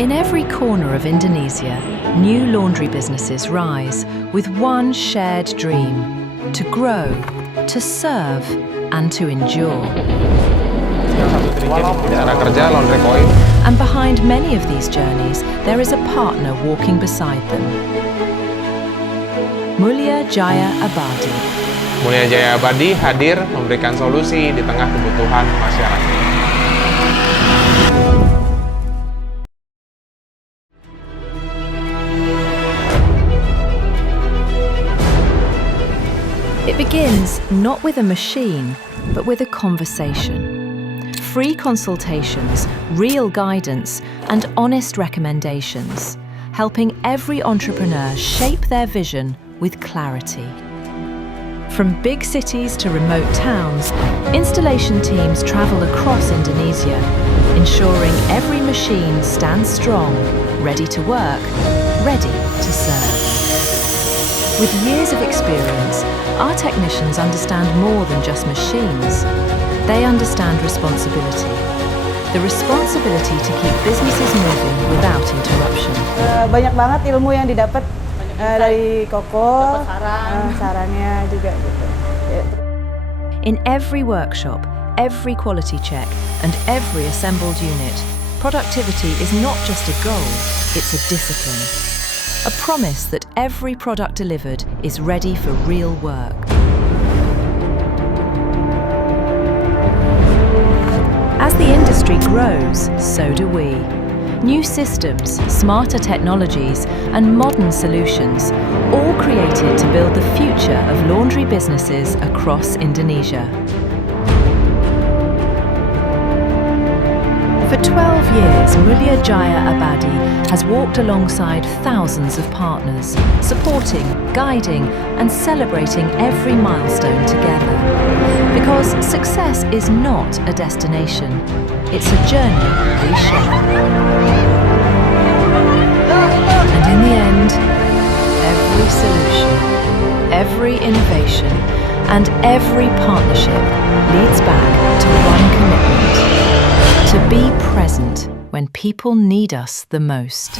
In every corner of Indonesia, new laundry businesses rise with one shared dream: to grow, to serve, and to endure. Cara kerja laundry coin. And behind many of these journeys, there is a partner walking beside them. Mulya Jaya Abadi. Mulya Jaya Abadi hadir memberikan solusi di tengah kebutuhan masyarakat. It begins not with a machine, but with a conversation. Free consultations, real guidance, and honest recommendations, helping every entrepreneur shape their vision with clarity. From big cities to remote towns, installation teams travel across Indonesia, ensuring every machine stands strong, ready to work, ready to serve. With years of experience, our technicians understand more than just machines. They understand responsibility. The responsibility to keep businesses moving without interruption. Banyak banget ilmu yang didapat dari Koko, sarannya juga gitu. In every workshop, every quality check, and every assembled unit, productivity is not just a goal, it's a discipline. A promise that every product delivered is ready for real work. As the industry grows, so do we. New systems, smarter technologies, and modern solutions, all created to build the future of laundry businesses across Indonesia. For 12 years, Mulya Jaya Abadi has walked alongside thousands of partners, supporting, guiding, and celebrating every milestone together. Because success is not a destination, it's a journey we share. And in the end, every solution, every innovation, and every partnership leads back to one commitment: to be present when people need us the most.